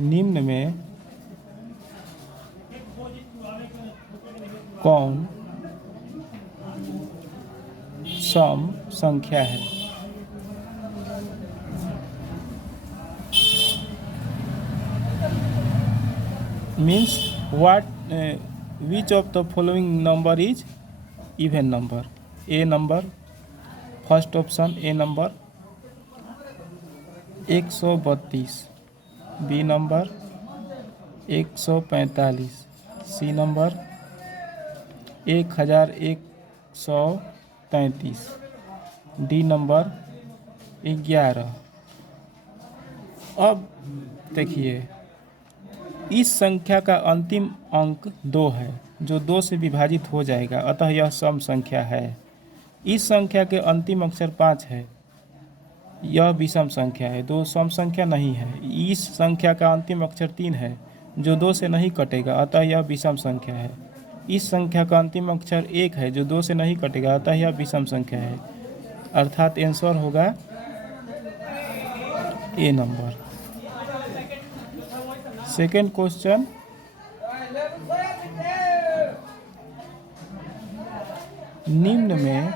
निम्न में कौन सम संख्या है? Means what which of the following number is even number? A number, first option A number 132, B number 145, C number 1133, D number 11। अब देखिए, इस संख्या का अंतिम अंक 2 है जो 2 से विभाजित हो जाएगा, अतः यह सम संख्या है। इस संख्या के अंतिम अक्षर 5 है, यह विषम संख्या है, 2 सम संख्या नहीं है। इस संख्या का अंतिम अक्षर 3 है जो 2 से नहीं कटेगा, अतः यह विषम संख्या है। इस संख्या का अंतिम अक्षर 1 है जो 2 से नहीं कटेगा, अतः यह विषम संख्या है। अर्थात आंसर होगा ए नंबर। सेकेंड क्वेश्चन, निम्न में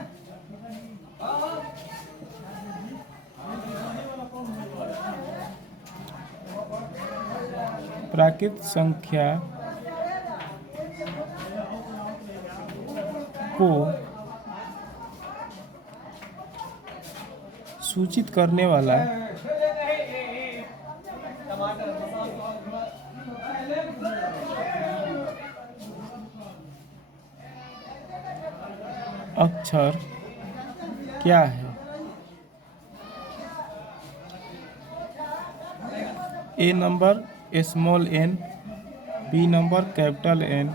प्राकृत संख्या को सूचित करने वाला अक्षर क्या है? A number small n, B number capital N,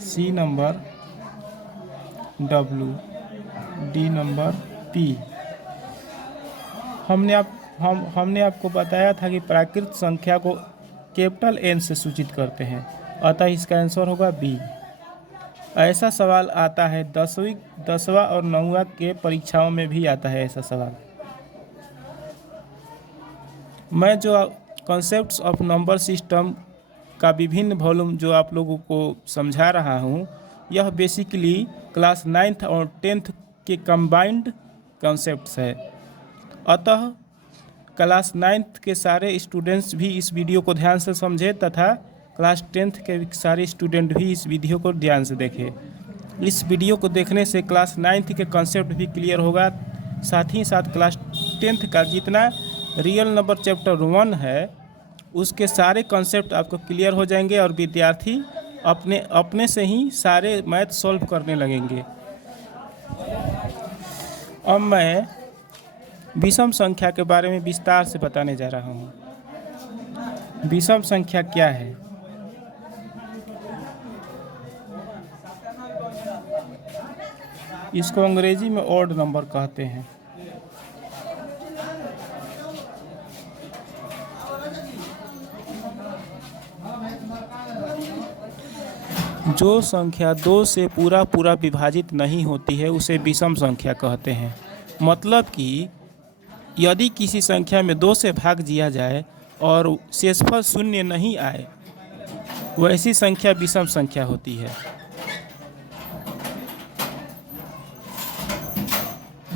C number W, D number P। हमने आपको बताया था कि प्राकृत संख्या को कैपिटल N से सूचित करते हैं, अतः इसका आंसर होगा बी। ऐसा सवाल आता है 10वां और 9वां के परीक्षाओं में भी आता है ऐसा सवाल। मैं जो कॉन्सेप्ट्स ऑफ नंबर सिस्टम का विभिन्न वॉल्यूम जो आप लोगों को समझा रहा हूँ, यह बेसिकली क्लास 9th और 10th के कंबाइंड कॉन्सेप्ट्स है। अतः क्लास 9th के सारे स्टूडेंट्स भी इस वीडियो को ध्यान से समझें तथा क्लास 10th के सारे स्टूडेंट भी इस वीडियो को ध्यान से देखें। इस वीडियो को देखने से क्लास 9th के कॉन्सेप्ट भी क्लियर होगा, साथ ही साथ क्लास 10th का जितना रियल नंबर चैप्टर 1 है उसके सारे कॉन्सेप्ट आपको क्लियर हो जाएंगे और विद्यार्थी अपने से ही सारे मैथ सॉल्व करने लगेंगे। अब मैं विषम संख्या के बारे में विस्तार से बताने जा रहा हूँ। विषम संख्या क्या है? इसको अंग्रेजी में ऑड नंबर कहते हैं। जो संख्या 2 से पूरा विभाजित नहीं होती है उसे विषम संख्या कहते हैं। मतलब कि यदि किसी संख्या में 2 से भाग दिया जाए और शेषफल 0 नहीं आए, वैसी संख्या विषम संख्या होती है।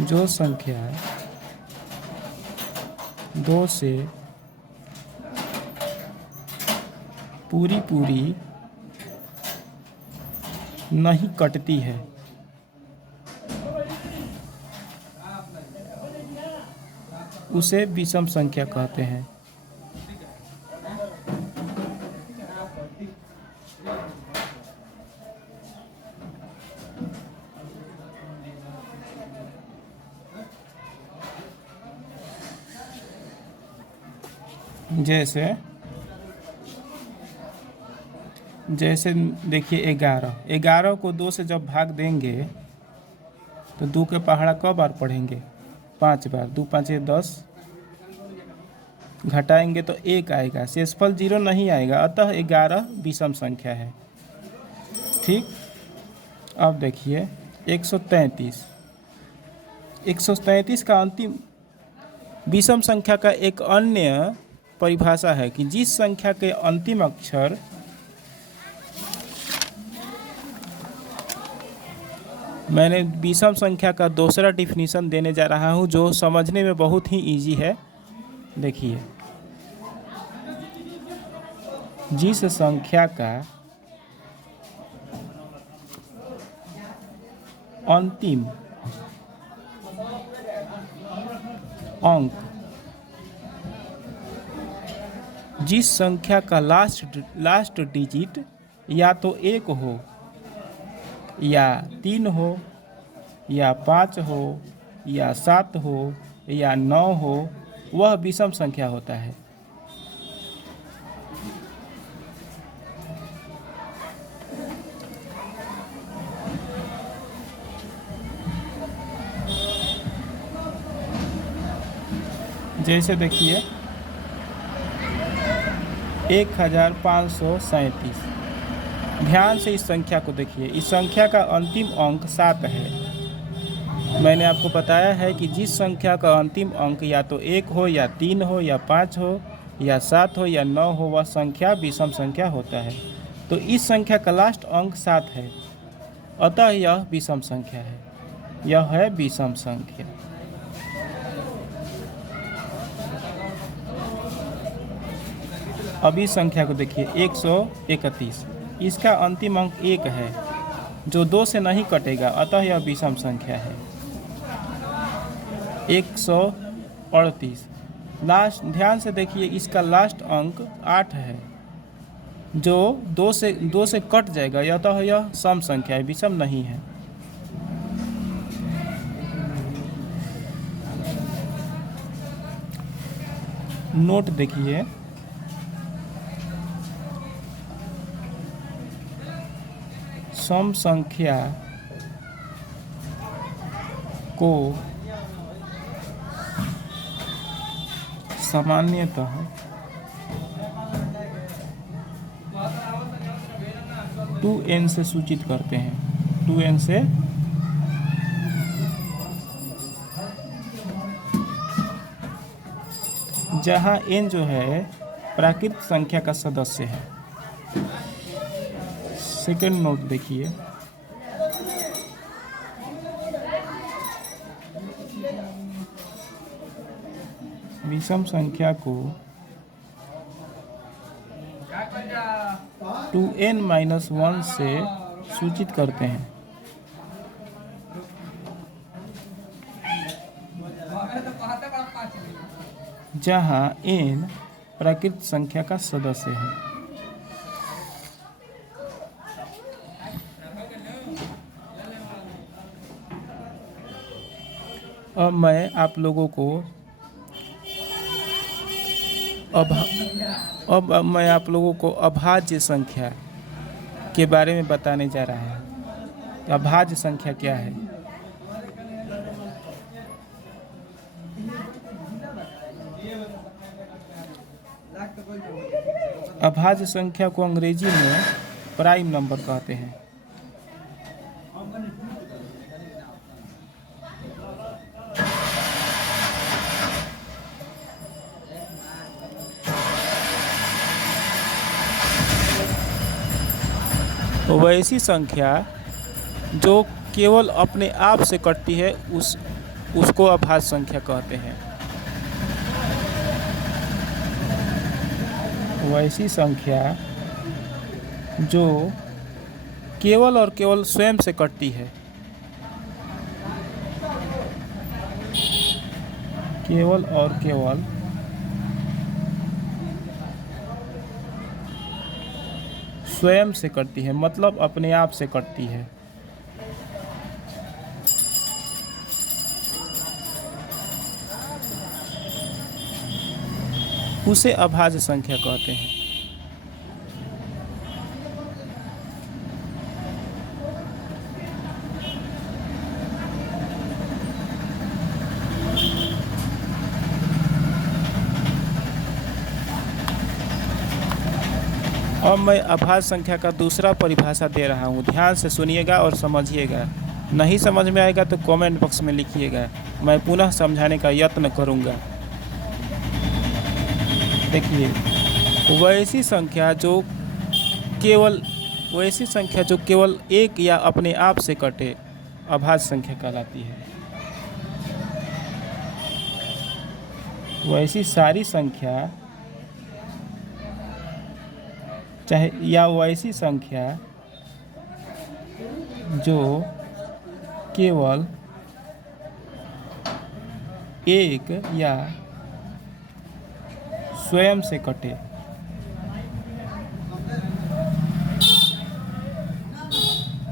जो संख्या 2 से पूरी नहीं कटती है उसे विषम संख्या कहते हैं। जैसे देखिए 11 को 2 से जब भाग देंगे तो 2 के पहाड़ा कब बार पढ़ेंगे? 5 बार। 2 5 10, घटाएंगे तो 1 आएगा, शेषफल 0 नहीं आएगा, अतः 11 विषम संख्या है। ठीक। अब देखिए 133 का अंतिम विषम संख्या का एक अन्य परिभाषा है कि जिस संख्या के अंतिम अक्षर मैंने विषम संख्या का दूसरा डिफिनीशन देने जा रहा हूं जो समझने में बहुत ही इजी है। देखिए, जिस संख्या का अंतिम अंक जिस संख्या का लास्ट डिजिट या तो 1 हो या 3 हो या 5 हो या 7 हो या 9 हो, वह विषम संख्या होता है। जैसे देखिए 1537। ध्यान से इस संख्या को देखिए। इस संख्या का अंतिम अंक 7 है। मैंने आपको बताया है कि जिस संख्या का अंतिम अंक या तो 1 हो या 3 हो या 5 हो या 7 हो या 9 हो, वह संख्या विषम संख्या होता है। तो इस संख्या का लास्ट अंक 7 है, अतः यह विषम संख्या है। यह है विषम संख्या। अब इस संख्या को देखिए 131। इसका अंतिम अंक 1 है जो 2 से नहीं कटेगा, अतः यह विषम संख्या है। 138। ध्यान से देखिए, इसका लास्ट अंक 8 है जो 2 से कट जाएगा, अतः यह सम संख्या है, विषम नहीं है। नोट देखिए, सम संख्या को सामान्यतः टू एन से सूचित करते हैं। 2n से जहां n जो है प्राकृत संख्या का सदस्य है। सेकेंड नोट देखिए, विषम संख्या को 2n-1 से सूचित करते हैं। जहां n प्राकृत संख्या का सदस्य है। अब मैं आप लोगों को अभाज्य संख्या के बारे में बताने जा रहा हूँ। अभाज्य संख्या क्या है? अभाज्य संख्या को अंग्रेजी में प्राइम नंबर कहते हैं। वैसी संख्या जो केवल अपने आप से कटती है उसको अभाज्य संख्या कहते हैं। वैसी संख्या जो केवल और केवल स्वयं से कटती है, केवल और केवल स्वयं से कटती है, मतलब अपने आप से कटती है। उसे अभाज्य संख्या कहते हैं। अब मैं अभाज्य संख्या का दूसरा परिभाषा दे रहा हूँ। ध्यान से सुनिएगा और समझिएगा। नहीं समझ में आएगा तो कमेंट बॉक्स में लिखिएगा, मैं पुनः समझाने का यत्न करूँगा। देखिए, वैसी संख्या जो केवल एक या अपने आप से कटे अभाज्य संख्या कहलाती है। वैसी सारी संख्या वैसी संख्या जो केवल एक या स्वयं से कटे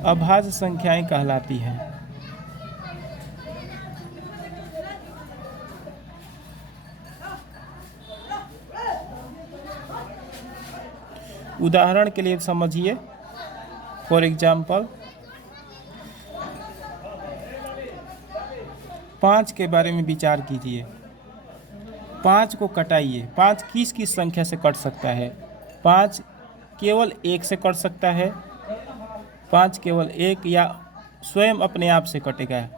अभाज्य संख्याएं कहलाती हैं। उदाहरण के लिए समझिए, फॉर एग्जाम्पल 5 के बारे में विचार कीजिए। 5 को कटाइए। 5 किस किस संख्या से कट सकता है? 5 केवल एक से कट सकता है। 5 केवल एक या स्वयं अपने आप से कटेगा।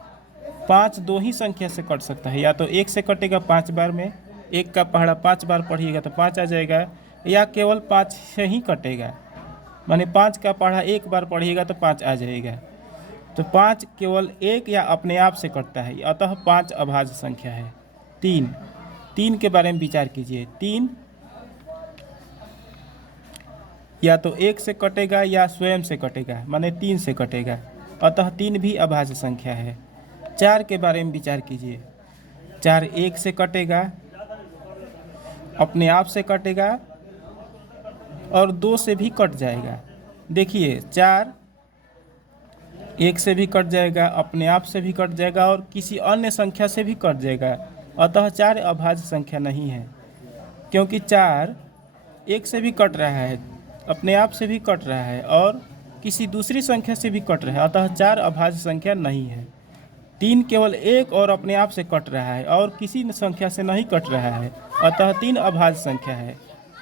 5 दो ही संख्या से कट सकता है, या तो एक से कटेगा 5 बार में, एक का पहाड़ा 5 बार पढ़िएगा तो 5 आ जाएगा, या केवल 5 से ही कटेगा, माने 5 का पहाड़ा एक बार पढ़िएगा तो 5 आ जाएगा। तो 5 केवल एक या अपने आप से कटता है, अतः 5 अभाज्य संख्या है। 3 के बारे में विचार कीजिए। 3 या तो एक से कटेगा या स्वयं से कटेगा, माने 3 से कटेगा, अतः 3 भी अभाज्य संख्या है। 4 के बारे में विचार कीजिए। 4 एक से कटेगा, अपने आप से कटेगा और 2 से भी कट जाएगा। देखिए, 4 एक से भी कट जाएगा, अपने आप से भी कट जाएगा और किसी अन्य संख्या से भी कट जाएगा, अतः 4 अभाज्य संख्या नहीं है। क्योंकि 4 एक से भी कट रहा है, अपने आप से भी कट रहा है और किसी दूसरी संख्या से भी कट रहा है, अतः 4 अभाज्य संख्या नहीं है। 3 केवल एक और अपने आप से कट रहा है और किसी संख्या से नहीं कट रहा है, अतः 3 अभाज्य संख्या है।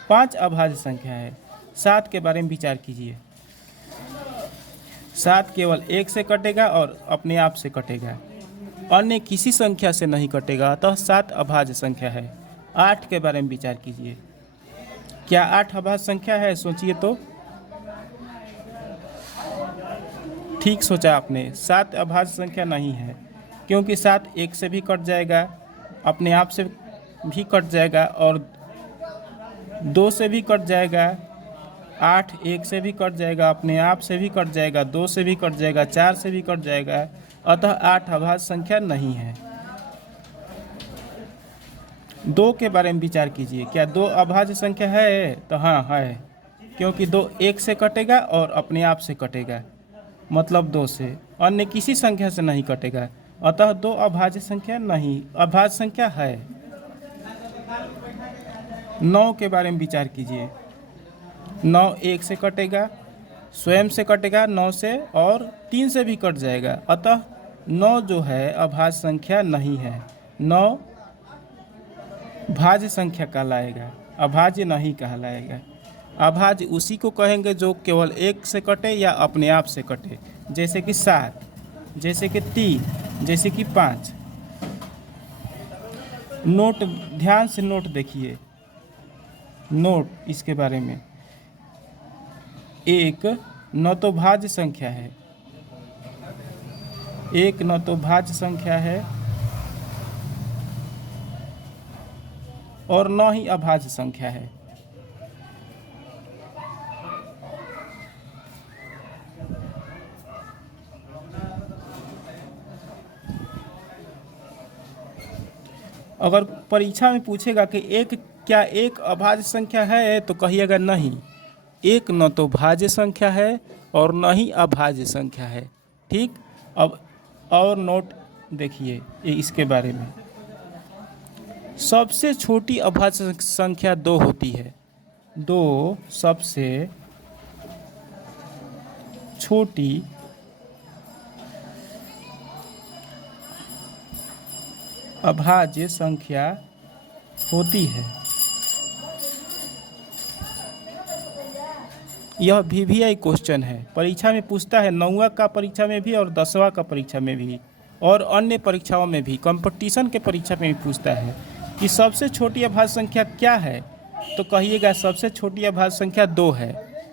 5 अभाज्य संख्या है। 7 के बारे में विचार कीजिए। 7 केवल एक से कटेगा और अपने आप से कटेगा, अन्य किसी संख्या से नहीं कटेगा, अतः 7 अभाज्य संख्या है। 8 के बारे में विचार कीजिए। क्या 8 अभाज्य संख्या है? सोचिए तो। ठीक सोचा आपने, 7 अभाज्य संख्या नहीं है, क्योंकि 7 एक से भी कट जाएगा, अपने आप से भी कट जाएगा और 2 से भी कट जाएगा। 8 एक से भी कट जाएगा, अपने आप से भी कट जाएगा, 2 से भी कट जाएगा, 4 से भी कट जाएगा, अतः 8 अभाज्य संख्या नहीं है। 2 के बारे में विचार कीजिए। क्या 2 अभाज्य संख्या है? तो हाँ है, क्योंकि 2 एक से कटेगा और अपने आप से कटेगा, मतलब 2 से, अन्य किसी संख्या से नहीं कटेगा, अतः 2 अभाज्य संख्या नहीं, अभाज्य संख्या है। 9 के बारे में विचार कीजिए। 9 एक से कटेगा, स्वयं से कटेगा 9 से और 3 से भी कट जाएगा, अतः 9 जो है अभाज्य संख्या नहीं है। 9 भाज्य संख्या कहलाएगा, अभाज्य नहीं कहलाएगा। अभाज्य उसी को कहेंगे जो केवल एक से कटे या अपने आप से कटे, जैसे कि 7, जैसे कि 3, जैसे कि 5। नोट ध्यान से नोट देखिए, नोट इसके बारे में। 1 न तो भाज्य संख्या है, 1 न तो भाज्य संख्या है और न ही अभाज्य संख्या है। अगर परीक्षा में पूछेगा कि क्या एक अभाज्य संख्या है, तो कहिएगा नहीं, 1 न तो भाज्य संख्या है और न ही अभाज्य संख्या है। ठीक, अब और नोट देखिए इसके बारे में। सबसे छोटी अभाज्य संख्या 2 होती है। 2 सबसे छोटी अभाज्य संख्या होती है। यह VVI क्वेश्चन है, परीक्षा में पूछता है, 9वीं का परीक्षा में भी और 10वां का परीक्षा में भी और अन्य परीक्षाओं में भी, कंपटीशन के परीक्षा में भी पूछता है कि सबसे छोटी अभाज्य संख्या क्या है। तो कहिएगा सबसे छोटी अभाज्य संख्या 2 है।